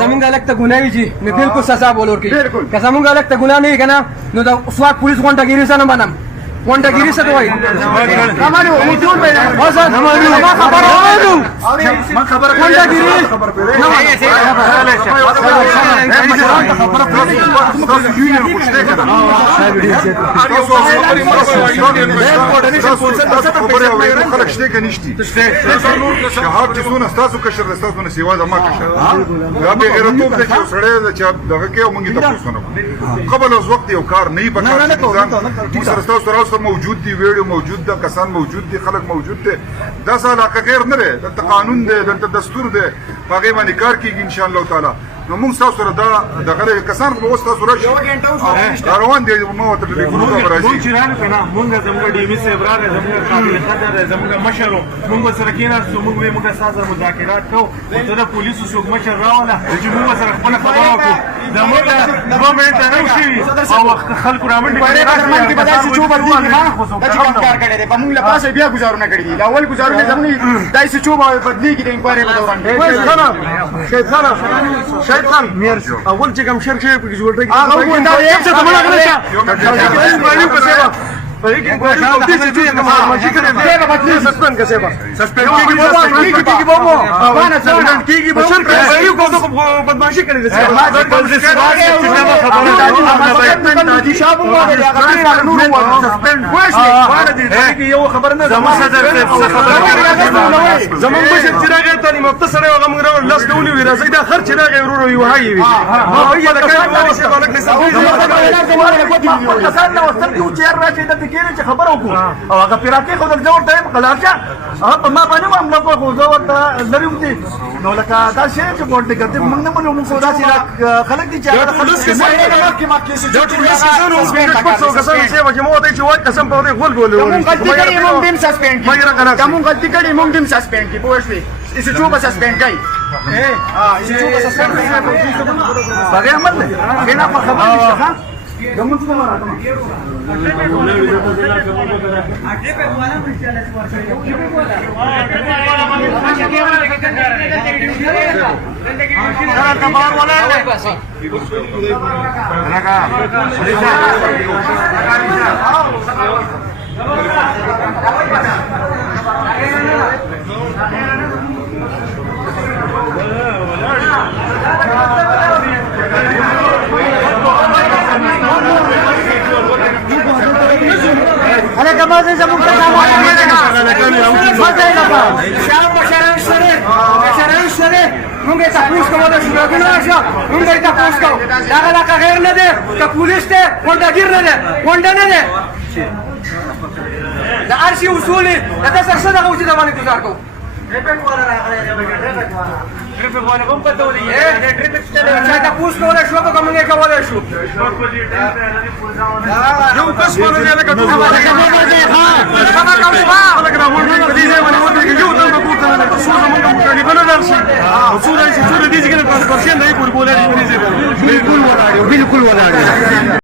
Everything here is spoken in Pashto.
زمونږ الګ ته ګناوي جی نه بالکل سزا بولور کی که زمونږ الګ ته ګنا نه کنه نو د سواد پولیس غونډګيري سره بنم غونډګيري سره وای امانو موجود به اوسه ما خبره غونډګيري موجود دي ویډیو موجود ده کسان موجود دي خلک موجود دي دا علاقه غیر نه ده د قانون ده د دستور ده هغه باندې کار کیږي ان شاء الله تعالی نو موږ تاسو سره دا دغه کسان به اوس تاسو راشي روان دي مو ته ټلیفون راځي مونږ چې رانه کنه مونږ زموږ ډي ام سی ابرار زموږ قابل قدر زموږ مشرو مونږ سره کېناستو موږ سره مذاکرات کوو ته د پولیسو څوک مشر راوله چې موږ سره خپل خبره وکړو زموږ ګورنمنت نه شي او وخت خلکو رامنډي کار کړي دي په موږ له پاسه بیا گزارونه کړي دي اول گزارونه زموږ دایسه چوبه بدلیږي د انکوایري په دوران شاید خان اول چې کوم شرک شي په جوړه کې هغه دا یو څه ته مونږ غلطه لیکن کوئی غلطی سے چیز ماشی کرے دے بدلی سسپینڈ کیسے با سسپینڈ کی بابو وانا سسپینڈ کی بابو ایو کو تو بدمعشی کرے دے دي شابو سسپینڈ کوئی وانا دي کی یو خبر نه زمون صدر زمون بشر چراغ ته مختصر او غمغره لاس دولي وي راځي دا خرچ راغ ورو یو هاي وي هي دا کوي او څه ولک نسبه کسان نو وصل کیو چیر راشي د کېږي چې خبرو کو او هغه پیراکي خو د جوړ ټایم قلارچا په ما باندې هم نه په خو زو ته لريو دي نو لکه دا شی چې ورته کوي موږ نه مونږ خو دا چې خلک دي چې پولیس کې سره کې ما کې چې پولیس کې زنو پڅو کسان چې وجه مو ته چې وای قسم په دې غول ګول موږ غلطي کړې موږ دیم سسپند کی موږ غلطي کړې موږ دیم سسپند کی پوه شئ اسې چوبه سسپند کړي اسې چوبه سسپند کړي هغه عمل نه کله په خبره نشته गमन सुद्धा मला अरे कमाल से सब उनका काम आया मजा आएगा शाम बशरण शरे मुंगे तपूस को बोले शुरू आशा मुंगे तपूस को लागा का गैर न दे का पुलिस दे कोंडा गिर न दे कोंडा न दे दा आरसी उसूली दा सरसदा को उसी दवाने गुजार को ट्रिपिंग वाला ट्रिपिंग वाला कौन पता हो रही है ट्रिपिंग चले अच्छा तपूस को बोले शो को कमेंगे का बोले शो जो कस बोले का